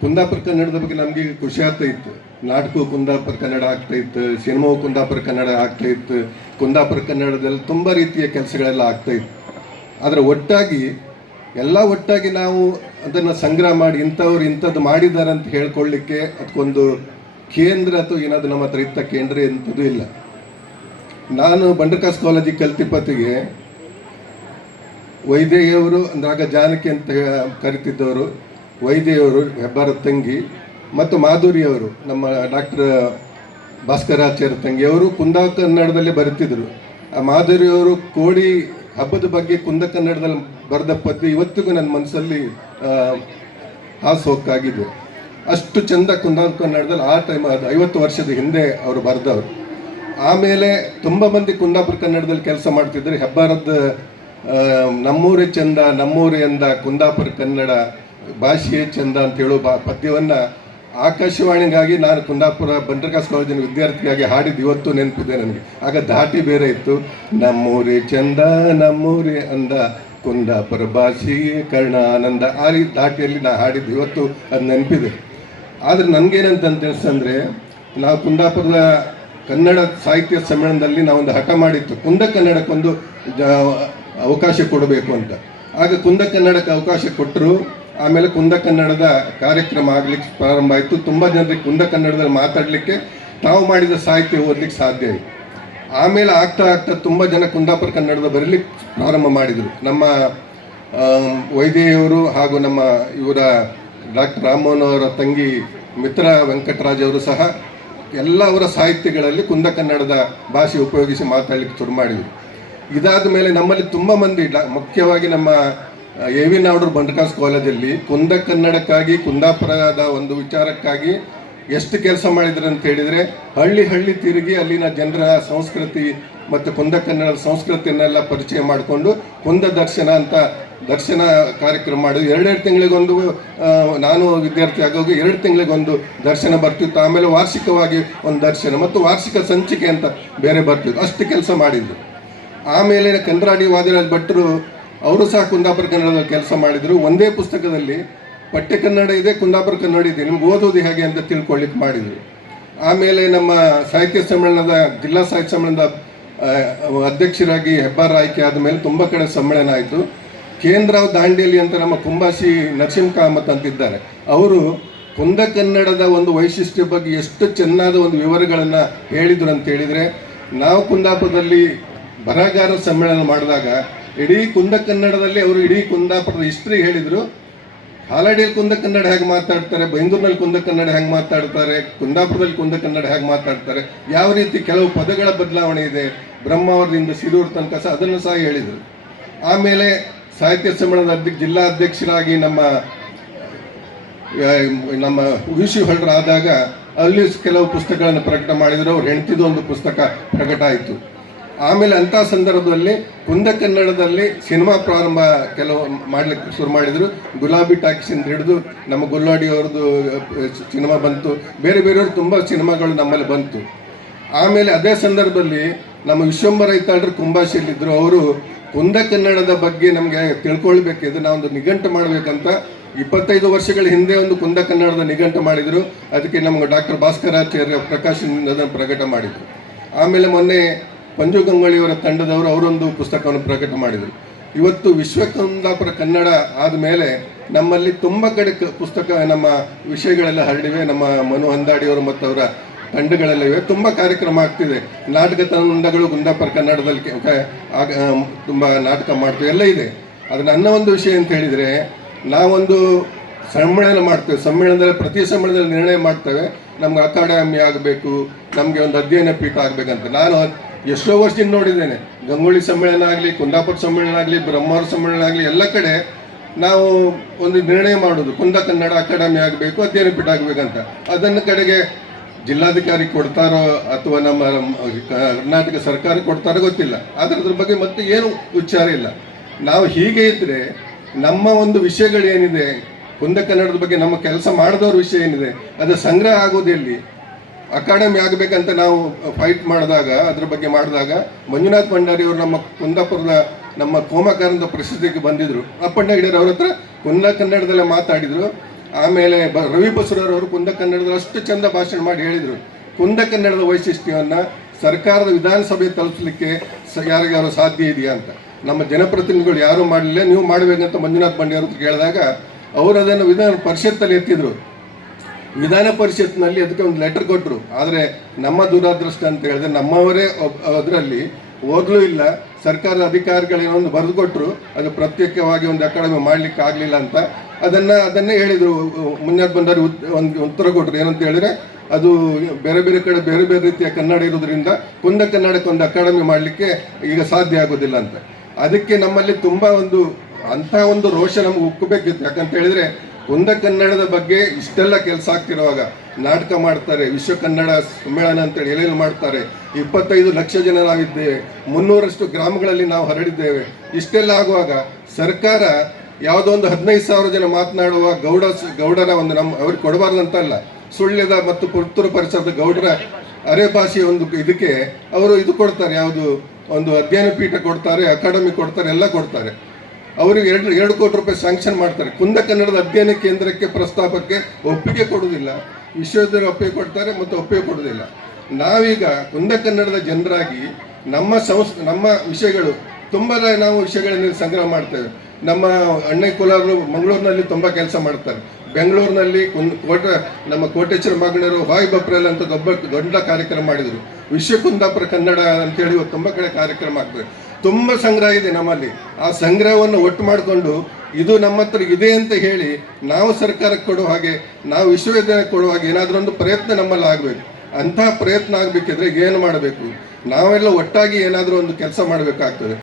ಕುಂದಾಪುರ ಕನ್ನಡದ ಬಗ್ಗೆ ನಮಗೆ ಖುಷಿ ಆಗ್ತಾ ಇತ್ತು. ನಾಟಕ ಕುಂದಾಪುರ ಕನ್ನಡ ಆಗ್ತಾ ಇತ್ತು, ಸಿನಿಮಾವು ಕುಂದಾಪುರ ಕನ್ನಡ ಆಗ್ತಾ ಇತ್ತು, ಕುಂದಾಪುರ ಕನ್ನಡದಲ್ಲಿ ತುಂಬ ರೀತಿಯ ಕೆಲಸಗಳೆಲ್ಲ ಆಗ್ತಾ ಇತ್ತು. ಆದರೆ ಒಟ್ಟಾಗಿ, ಎಲ್ಲ ಒಟ್ಟಾಗಿ ನಾವು ಅದನ್ನು ಸಂಗ್ರಹ ಮಾಡಿ ಇಂಥವ್ರು ಇಂಥದ್ದು ಮಾಡಿದ್ದಾರೆ ಅಂತ ಹೇಳ್ಕೊಳ್ಳಿಕ್ಕೆ ಅದಕ್ಕೊಂದು ಕೇಂದ್ರ ಅಥವಾ ಏನಾದರೂ ನಮ್ಮ ಹತ್ರ ಇತ್ತ ಕೇಂದ್ರ ಎಂಥದ್ದು ಇಲ್ಲ. ನಾನು ಬಂಡಕಾಸ್ ಕಾಲೇಜಿಗೆ ಕಲ್ತಿಪ್ಪತ್ತಿಗೆ ವೈದ್ಯೆಯವರು ಅಂದಾಗ ಜಾನಕಿ ಅಂತ ಕರಿತಿದ್ದವರು ವೈದ್ಯೆಯವರು ಹೆಬ್ಬಾರ ತಂಗಿ ಮತ್ತು ಮಾಧುರಿಯವರು, ನಮ್ಮ ಡಾಕ್ಟರ್ ಭಾಸ್ಕರಾಚಾರ್ಯ ತಂಗಿ ಅವರು ಕುಂದ ಕನ್ನಡದಲ್ಲಿ ಬರುತ್ತಿದ್ದರು ಆ ಮಾಧುರಿಯವರು ಕೋಡಿ ಹಬ್ಬದ ಬಗ್ಗೆ ಕುಂದ ಕನ್ನಡದಲ್ಲಿ ಬರೆದ ಪದ್ಯ ಇವತ್ತಿಗೂ ನನ್ನ ಮನಸ್ಸಲ್ಲಿ ಹಾಸೋಕ್ಕಾಗಿದೆ ಅಷ್ಟು ಚಂದ ಕುಂದ ಕನ್ನಡದಲ್ಲಿ ಆ ಟೈಮ್ ಐವತ್ತು ವರ್ಷದ ಹಿಂದೆ ಅವರು ಬರೆದವರು. ಆಮೇಲೆ ತುಂಬ ಮಂದಿ ಕುಂದಾಪುರ ಕನ್ನಡದಲ್ಲಿ ಕೆಲಸ ಮಾಡ್ತಿದ್ರು ಹೆಬ್ಬಾರದ ನಮ್ಮೂರೇ ಚಂದ, ನಮ್ಮೂರೇ ಎಂದ ಕುಂದಾಪುರ ಕನ್ನಡ ಭಾಷೆಯೇ ಚಂದ ಅಂತ ಹೇಳೋ ಬಾ ಪದ್ಯವನ್ನು ಆಕಾಶವಾಣಿಗಾಗಿ ನಾನು ಕುಂದಾಪುರ ಬಂಡ್ರಕಾಸ್ ಕಾಲೇಜಿನ ವಿದ್ಯಾರ್ಥಿಯಾಗಿ ಹಾಡಿದ್ದು ಇವತ್ತು ನೆನಪಿದೆ ನನಗೆ. ಆಗ ಧಾಟಿ ಬೇರೆ ಇತ್ತು. ನಮ್ಮೂರೇ ಚಂದ, ನಮ್ಮೂರೇ ಅಂದ. ಕುಂದಾಪುರ ಭಾಷೆಯೇ ಕರ್ಣ ಆನಂದ ಆ ರೀತಿ ಧಾಟಿಯಲ್ಲಿ ನಾನು ಹಾಡಿದ್ದು ಇವತ್ತು ಅದು ನೆನಪಿದೆ. ಆದರೆ ನನಗೇನಂತ ಹೇಳ್ತಂದ್ರೆ ನಾವು ಕುಂದಾಪುರದ ಕನ್ನಡ ಸಾಹಿತ್ಯ ಸಮ್ಮೇಳನದಲ್ಲಿ ನಾವೊಂದು ಹಠ ಮಾಡಿತ್ತು. ಕುಂದ ಕನ್ನಡಕ್ಕೊಂದು ಅವಕಾಶ ಕೊಡಬೇಕು ಅಂತ. ಆಗ ಕುಂದ ಕನ್ನಡಕ್ಕೆ ಅವಕಾಶ ಕೊಟ್ಟರು. ಆಮೇಲೆ ಕುಂದ ಕನ್ನಡದ ಕಾರ್ಯಕ್ರಮ ಆಗ್ಲಿಕ್ಕೆ ಪ್ರಾರಂಭ ಆಯಿತು. ತುಂಬ ಜನರಿಗೆ ಕುಂದ ಕನ್ನಡದಲ್ಲಿ ಮಾತಾಡಲಿಕ್ಕೆ ತಾವು ಮಾಡಿದ ಸಾಹಿತ್ಯ ಓದಲಿಕ್ಕೆ ಸಾಧ್ಯ ಆಯಿತು ಆಮೇಲೆ ಆಗ್ತಾ ಆಗ್ತಾ ತುಂಬ ಜನ ಕುಂದಾಪುರ ಕನ್ನಡದ ಬರಲಿಕ್ಕೆ ಪ್ರಾರಂಭ ಮಾಡಿದರು. ನಮ್ಮ ವೈದ್ಯೆಯವರು ಹಾಗೂ ನಮ್ಮ ಇವರ ಡಾಕ್ಟರ್ ರಾಮಮೋಹನ್ ಅವರ ತಂಗಿ ಮಿತ್ರ ವೆಂಕಟರಾಜ್ ಅವರು ಸಹ ಎಲ್ಲ ಅವರ ಸಾಹಿತ್ಯಗಳಲ್ಲಿ ಕುಂದ ಕನ್ನಡದ ಭಾಷೆ ಉಪಯೋಗಿಸಿ ಮಾತಾಡಲಿಕ್ಕೆ ಶುರು ಮಾಡಿದರು. ಇದಾದ ಮೇಲೆ ನಮ್ಮಲ್ಲಿ ತುಂಬ ಮಂದಿ ಮುಖ್ಯವಾಗಿ ನಮ್ಮ ಎ ವಿ ನಾಡೂರು ಬಂಡಕಾಸ್ ಕಾಲೇಜಲ್ಲಿ ಕುಂದ ಕನ್ನಡಕ್ಕಾಗಿ, ಕುಂದಾಪುರದ ಒಂದು ವಿಚಾರಕ್ಕಾಗಿ ಎಷ್ಟು ಕೆಲಸ ಮಾಡಿದ್ರು ಅಂತ ಹೇಳಿದರೆ, ಹಳ್ಳಿ ಹಳ್ಳಿ ತಿರುಗಿ ಅಲ್ಲಿನ ಜನರ ಸಂಸ್ಕೃತಿ ಮತ್ತು ಕುಂದ ಕನ್ನಡದ ಸಂಸ್ಕೃತಿಯನ್ನೆಲ್ಲ ಪರಿಚಯ ಮಾಡಿಕೊಂಡು ಕುಂದ ದರ್ಶನ ಅಂತ ದರ್ಶನ ಕಾರ್ಯಕ್ರಮ ಮಾಡಿದ್ವಿ ಎರಡೆರಡು ತಿಂಗಳಿಗೊಂದು ನಾನು ವಿದ್ಯಾರ್ಥಿ ಆಗೋಗಿ ಎರಡು ತಿಂಗಳಿಗೊಂದು ದರ್ಶನ ಬರ್ತಿತ್ತು. ಆಮೇಲೆ ವಾರ್ಷಿಕವಾಗಿ ಒಂದು ದರ್ಶನ ಮತ್ತು ವಾರ್ಷಿಕ ಸಂಚಿಕೆ ಅಂತ ಬೇರೆ ಬರ್ತಿತ್ತು. ಅಷ್ಟು ಕೆಲಸ ಮಾಡಿದ್ರು. ಆಮೇಲೆ ಕಂದ್ರಾಡಿ ವಾದಿರಾಜ್ ಭಟ್ರು ಅವರು ಸಹ ಕುಂದಾಪುರ ಕನ್ನಡದಲ್ಲಿ ಕೆಲಸ ಮಾಡಿದರು. ಒಂದೇ ಪುಸ್ತಕದಲ್ಲಿ ಪಠ್ಯ ಕನ್ನಡ ಇದೆ, ಕುಂದಾಪುರ ಕನ್ನಡ ಇದೆ. ನಿಮ್ಗೆ ಓದೋದು ಹೇಗೆ ಅಂತ ತಿಳ್ಕೊಳ್ಳಿಕ್ಕೆ ಮಾಡಿದರು. ಆಮೇಲೆ ನಮ್ಮ ಸಾಹಿತ್ಯ ಸಮ್ಮೇಳನದ, ಜಿಲ್ಲಾ ಸಾಹಿತ್ಯ ಸಮ್ಮೇಳನದ ಅಧ್ಯಕ್ಷರಾಗಿ ಹೆಬ್ಬಾರ್ ಆಯ್ಕೆ ಆದ ಮೇಲೆ ತುಂಬ ಕಡೆ ಸಮ್ಮೇಳನ ಆಯಿತು. ಕೇಂದ್ರ ದಾಂಡೇಲಿ ಅಂತ ನಮ್ಮ ಕುಂಬಾಸಿ ನರಸಿಂಹ ಕಾಮತ್ ಅಂತಿದ್ದಾರೆ. ಅವರು ಕುಂದ ಕನ್ನಡದ ಒಂದು ವೈಶಿಷ್ಟ್ಯ ಬಗ್ಗೆ ಎಷ್ಟು ಚೆನ್ನಾದ ಒಂದು ವಿವರಗಳನ್ನು ಹೇಳಿದರು ಅಂತ ಹೇಳಿದರೆ, ನಾವು ಕುಂದಾಪುರದಲ್ಲಿ ಬರಹಗಾರ ಸಮ್ಮೇಳನ ಮಾಡಿದಾಗ ಇಡೀ ಕುಂದ ಕನ್ನಡದಲ್ಲಿ ಅವರು ಇಡೀ ಕುಂದಾಪುರದ ಹಿಸ್ಟ್ರಿ ಹೇಳಿದರು. ಹಾಲಡಿಯಲ್ಲಿ ಕುಂದ ಕನ್ನಡ ಹೇಗೆ ಮಾತಾಡ್ತಾರೆ ಬೈಂದೂರಿನಲ್ಲಿ ಕುಂದ ಕನ್ನಡ ಹೇಗೆ ಮಾತಾಡ್ತಾರೆ, ಕುಂದಾಪುರದಲ್ಲಿ ಕುಂದ ಕನ್ನಡ ಹೇಗೆ ಮಾತಾಡ್ತಾರೆ, ಯಾವ ರೀತಿ ಕೆಲವು ಪದಗಳ ಬದಲಾವಣೆ ಇದೆ ಬ್ರಹ್ಮಾವರದಿಂದ ಸಿರೂರು ತನಕ ಸಹ ಅದನ್ನು ಸಹ ಹೇಳಿದರು. ಆಮೇಲೆ ಸಾಹಿತ್ಯ ಸಮ್ಮೇಳನದ ಅಧ್ಯಕ್ಷ, ಜಿಲ್ಲಾ ಅಧ್ಯಕ್ಷರಾಗಿ ನಮ್ಮ ನಮ್ಮ ವಿಶು ಆದಾಗ ಅಲ್ಲಿ ಕೆಲವು ಪುಸ್ತಕಗಳನ್ನು ಪ್ರಕಟ ಮಾಡಿದರು. ಅವ್ರು ಹೆಣ್ತಿದ್ದು ಒಂದು ಪುಸ್ತಕ ಪ್ರಕಟ ಆಯಿತು. ಆಮೇಲೆ ಅಂಥ ಸಂದರ್ಭದಲ್ಲಿ ಕುಂದ ಕನ್ನಡದಲ್ಲಿ ಸಿನಿಮಾ ಪ್ರಾರಂಭ ಕೆಲವು ಮಾಡ್ಲಿಕ್ಕೆ ಶುರು ಮಾಡಿದರು. ಗುಲಾಬಿ ಟಾಕೀಸಿಂದ ಹಿಡಿದು ನಮ್ಮ ಗುಲ್ಲಾಡಿ ಅವ್ರದ್ದು ಸಿನಿಮಾ ಬಂತು. ಬೇರೆ ಬೇರೆಯವ್ರು ತುಂಬ ಸಿನಿಮಾಗಳು ನಮ್ಮಲ್ಲಿ ಬಂತು. ಆಮೇಲೆ ಅದೇ ಸಂದರ್ಭದಲ್ಲಿ ನಮ್ಮ ವಿಶ್ವಂಬ ಐತಾಳ್ರು ಕುಂಬಾಶಿಯಲ್ಲಿದ್ದರು ಅವರು ಕುಂದ ಕನ್ನಡದ ಬಗ್ಗೆ ನಮಗೆ ತಿಳ್ಕೊಳ್ಬೇಕಿದ್ರೆ ನಾವೊಂದು ನಿಘಂಟು ಮಾಡಬೇಕಂತ ಇಪ್ಪತ್ತೈದು ವರ್ಷಗಳ ಹಿಂದೆ ಒಂದು ಕುಂದ ಕನ್ನಡದ ನಿಘಂಟು ಮಾಡಿದರು. ಅದಕ್ಕೆ ನಮಗೆ ಡಾಕ್ಟರ್ ಭಾಸ್ಕರಾಚಾರ್ಯ ಪ್ರಕಾಶ್ ಅದನ್ನು ಪ್ರಕಟ ಮಾಡಿದರು. ಆಮೇಲೆ ಮೊನ್ನೆ ಪಂಜು ಗಂಗೊಳ್ಳಿಯವರ ತಂಡದವರು ಅವರೊಂದು ಪುಸ್ತಕವನ್ನು ಪ್ರಕಟ ಮಾಡಿದರು. ಇವತ್ತು ವಿಶ್ವಕಂದಾಪುರ ಕನ್ನಡ ಆದಮೇಲೆ ನಮ್ಮಲ್ಲಿ ತುಂಬ ಕಡೆ ಪುಸ್ತಕ, ನಮ್ಮ ವಿಷಯಗಳೆಲ್ಲ ಹರಡಿವೆ. ನಮ್ಮ ಮನು ಹಂದಾಡಿಯವರು ಮತ್ತು ಅವರ ತಂಡಗಳೆಲ್ಲ ಇವೆ. ತುಂಬ ಕಾರ್ಯಕ್ರಮ ಆಗ್ತಿದೆ. ನಾಟಕ ತಂಡಗಳು ಕುಂದಾಪುರ ಕನ್ನಡದಲ್ಲಿ ಆಗ ತುಂಬ ನಾಟಕ ಮಾಡ್ತೀವಿ. ಎಲ್ಲ ಇದೆ. ಅದು ನನ್ನ ಒಂದು ವಿಷಯ ಅಂತ ಹೇಳಿದರೆ, ನಾವೊಂದು ಸಮ್ಮೇಳನ ಮಾಡ್ತೇವೆ. ಸಮ್ಮೇಳನದಲ್ಲಿ ಪ್ರತಿ ಸಮ್ಮೇಳನದಲ್ಲಿ ನಿರ್ಣಯ ಮಾಡ್ತೇವೆ. ನಮ್ಗೆ ಅಕಾಡೆಮಿ ಆಗಬೇಕು, ನಮಗೆ ಒಂದು ಅಧ್ಯಯನ ಪೀಠ ಆಗಬೇಕಂತ. ನಾನು ಎಷ್ಟೋ ವರ್ಷದಿಂದ ನೋಡಿದ್ದೇನೆ. ಗಂಗೊಳ್ಳಿ ಸಮ್ಮೇಳನ ಆಗಲಿ, ಕುಂದಾಪುರ ಸಮ್ಮೇಳನ ಆಗಲಿ, ಬ್ರಹ್ಮಾವರ ಸಮ್ಮೇಳನ ಆಗಲಿ, ಎಲ್ಲ ಕಡೆ ನಾವು ಒಂದು ನಿರ್ಣಯ ಮಾಡೋದು ಕುಂದ ಕನ್ನಡ ಅಕಾಡೆಮಿ ಆಗಬೇಕು, ಅಧ್ಯಯನ ಪೀಠ ಆಗಬೇಕಂತ. ಅದನ್ನು ಕಡೆಗೆ ಜಿಲ್ಲಾಧಿಕಾರಿ ಕೊಡ್ತಾರೋ ಅಥವಾ ನಮ್ಮ ಕರ್ನಾಟಕ ಸರ್ಕಾರ ಕೊಡ್ತಾರೋ ಗೊತ್ತಿಲ್ಲ. ಆದರೆ ಅದ್ರ ಬಗ್ಗೆ ಮತ್ತೆ ಏನು ವಿಚಾರ ಇಲ್ಲ. ನಾವು ಹೀಗೆ ಇದ್ದರೆ ನಮ್ಮ ಒಂದು ವಿಷಯಗಳೇನಿದೆ ಕುಂದ ಕನ್ನಡದ ಬಗ್ಗೆ ನಮ್ಮ ಕೆಲಸ ಮಾಡಿದವ್ರ ವಿಷಯ ಏನಿದೆ, ಅದು ಸಂಗ್ರಹ ಆಗೋದೆಲ್ಲಿ ಅಕಾಡೆಮಿ ಆಗಬೇಕಂತ ನಾವು ಫೈಟ್ ಮಾಡಿದಾಗ, ಅದ್ರ ಬಗ್ಗೆ ಮಾಡಿದಾಗ, ಮಂಜುನಾಥ್ ಭಂಡಾರಿ ಅವರು ನಮ್ಮ ಕುಂದಾಪುರದ, ನಮ್ಮ ಕೋಮಕಾರದ ಪ್ರಸಿದ್ಧಿಗೆ ಬಂದಿದ್ರು. ಅಪ್ಪಣ್ಣ ಗಿಡರ್ ಅವ್ರ ಹತ್ರ ಕುಂದ ಕನ್ನಡದಲ್ಲೇ ಮಾತಾಡಿದರು. ಆಮೇಲೆ ಬ, ರವಿ ಬಸವರವರು ಕುಂದ ಕನ್ನಡದಲ್ಲಿ ಅಷ್ಟು ಚಂದ ಭಾಷಣ ಮಾಡಿ ಹೇಳಿದರು. ಕುಂದ ಕನ್ನಡದ ವೈಶಿಷ್ಟ್ಯವನ್ನು ಸರ್ಕಾರದ ವಿಧಾನಸಭೆ ತಲುಪಿಸಲಿಕ್ಕೆ ಯಾರಿಗಾರು ಸಾಧ್ಯ ಇದೆಯಾ ಅಂತ. ನಮ್ಮ ಜನಪ್ರತಿನಿಧಿಗಳು ಯಾರೂ ಮಾಡಲಿಲ್ಲ, ನೀವು ಮಾಡಬೇಕಂತ ಮಂಜುನಾಥ್ ಬಂಡಿ ಅವ್ರ ಹತ್ರ ಕೇಳಿದಾಗ ಅವರು ಅದನ್ನು ವಿಧಾನ ಪರಿಷತ್ತಲ್ಲಿ ಎತ್ತಿದ್ರು. ವಿಧಾನ ಪರಿಷತ್ನಲ್ಲಿ ಅದಕ್ಕೆ ಒಂದು ಲೆಟರ್ ಕೊಟ್ಟರು ಆದರೆ ನಮ್ಮ ದುರಾದೃಷ್ಟ ಅಂತ ಹೇಳಿದ್ರೆ ನಮ್ಮವರೇ ಅದರಲ್ಲಿ ಓದಲೂ ಇಲ್ಲ. ಸರ್ಕಾರದ ಅಧಿಕಾರಿಗಳಿಗೆ ಒಂದು ಬರೆದು ಕೊಟ್ಟರು ಅದು ಪ್ರತ್ಯೇಕವಾಗಿ ಒಂದು ಅಕಾಡೆಮಿ ಮಾಡಲಿಕ್ಕೆ ಆಗಲಿಲ್ಲ ಅಂತ. ಅದನ್ನು, ಅದನ್ನೇ ಹೇಳಿದರು. ಮುನ್ನೆ ಬಂದವರು ಒಂದು ಉತ್ತರ ಕೊಟ್ಟರು ಏನಂತ ಹೇಳಿದರೆ, ಅದು ಬೇರೆ ಬೇರೆ ಕಡೆ ಬೇರೆ ಬೇರೆ ರೀತಿಯ ಕನ್ನಡ ಇರೋದ್ರಿಂದ ಕುಂದ ಕನ್ನಡಕ್ಕೆ ಒಂದು ಅಕಾಡೆಮಿ ಮಾಡಲಿಕ್ಕೆ ಈಗ ಸಾಧ್ಯ ಆಗೋದಿಲ್ಲ ಅಂತ. ಅದಕ್ಕೆ ನಮ್ಮಲ್ಲಿ ತುಂಬ ಒಂದು ಅಂಥ ಒಂದು ರೋಷ ನಮ್ಗೆ ಉಕ್ಕಬೇಕಿತ್ತು. ಯಾಕಂತ ಹೇಳಿದ್ರೆ ಒಂದ ಕನ್ನಡದ ಬಗ್ಗೆ ಇಷ್ಟೆಲ್ಲ ಕೆಲಸ ಆಗ್ತಿರುವಾಗ ನಾಟಕ ಮಾಡ್ತಾರೆ, ವಿಶ್ವ ಕನ್ನಡ ಸಮ್ಮೇಳನ ಅಂತೇಳಿ ಎಲ್ಲೆಲ್ಲಿ ಮಾಡ್ತಾರೆ, ಇಪ್ಪತ್ತೈದು ಲಕ್ಷ ಜನ ನಾವಿದ್ದೇವೆ ಮುನ್ನೂರಷ್ಟು ಗ್ರಾಮಗಳಲ್ಲಿ ನಾವು ಹರಡಿದ್ದೇವೆ, ಇಷ್ಟೆಲ್ಲ ಆಗುವಾಗ ಸರ್ಕಾರ ಯಾವುದೋ ಒಂದು ಹದಿನೈದು ಸಾವಿರ ಜನ ಮಾತನಾಡುವ ಗೌಡ ಗೌಡರ ಒಂದು ನಮ್ಮ ಅವ್ರಿಗೆ ಕೊಡಬಾರ್ದಂತಲ್ಲ ಸುಳ್ಯದ ಮತ್ತು ಪುತ್ತೂರು ಪರಿಸರದ ಗೌಡರ ಅರೆ ಭಾಷೆಯ ಒಂದು ಇದಕ್ಕೆ ಅವರು ಇದು ಕೊಡ್ತಾರೆ, ಯಾವುದು ಒಂದು ಅಧ್ಯಯನ ಪೀಠ ಕೊಡ್ತಾರೆ, ಅಕಾಡೆಮಿ ಕೊಡ್ತಾರೆ, ಎಲ್ಲ ಕೊಡ್ತಾರೆ. ಅವರಿಗೆ ಎರಡು ಎರಡು ಕೋಟಿ ರೂಪಾಯಿ ಸ್ಯಾಂಕ್ಷನ್ ಮಾಡ್ತಾರೆ. ಕುಂದ ಕನ್ನಡದ ಅಧ್ಯಯನ ಕೇಂದ್ರಕ್ಕೆ ಪ್ರಸ್ತಾಪಕ್ಕೆ ಒಪ್ಪಿಗೆ ಕೊಡುವುದಿಲ್ಲ. ವಿಶ್ವವಿದ್ಯಾಲಯ ಒಪ್ಪಿಗೆ ಕೊಡ್ತಾರೆ ಮತ್ತು ಒಪ್ಪಿಗೆ ಕೊಡೋದಿಲ್ಲ ನಾವೀಗ ಕುಂದ ಕನ್ನಡದ ಜನರಾಗಿ ನಮ್ಮ ಸಂಸ್, ನಮ್ಮ ವಿಷಯಗಳು ತುಂಬ ನಾವು ವಿಷಯಗಳನ್ನು ಸಂಗ್ರಹ ಮಾಡ್ತೇವೆ. ನಮ್ಮ ಅಣ್ಣ ಕೋಲಾರರು ಮಂಗಳೂರಿನಲ್ಲಿ ತುಂಬ ಕೆಲಸ ಮಾಡ್ತಾರೆ. ಬೆಂಗಳೂರಿನಲ್ಲಿ ಕೋಟ, ನಮ್ಮ ಕೋಟೇಶ್ವರ ಮಗಳರು ಹಾಯ್ ಬಪ್ರೇಲ್ ಅಂತ ದೊಡ್ಡ ದೊಡ್ಡ ಕಾರ್ಯಕ್ರಮ ಮಾಡಿದರು. ವಿಶ್ವ ಕುಂದಾಪುರ ಕನ್ನಡ ಅಂತೇಳಿ ತುಂಬ ಕಡೆ ಕಾರ್ಯಕ್ರಮ ಆಗ್ತದೆ. ತುಂಬ ಸಂಗ್ರಹ ಇದೆ ನಮ್ಮಲ್ಲಿ. ಆ ಸಂಗ್ರಹವನ್ನು ಒಟ್ಟು ಮಾಡಿಕೊಂಡು ಇದು ನಮ್ಮ ಹತ್ರ ಇದೆ ಅಂತ ಹೇಳಿ ನಾವು ಸರ್ಕಾರಕ್ಕೆ ಕೊಡುವ ಹಾಗೆ, ನಾವು ವಿಶ್ವವಿದ್ಯಾಲಯಕ್ಕೆ ಕೊಡುವ ಹಾಗೆ ಏನಾದರೂ ಒಂದು ಪ್ರಯತ್ನ ನಮ್ಮಲ್ಲಿ ಆಗಬೇಕು. ಅಂತಹ ಪ್ರಯತ್ನ ಆಗಬೇಕಿದ್ರೆ ಏನು ಮಾಡಬೇಕು? ನಾವೆಲ್ಲ ಒಟ್ಟಾಗಿ ಏನಾದರೂ ಒಂದು ಕೆಲಸ ಮಾಡಬೇಕಾಗ್ತದೆ.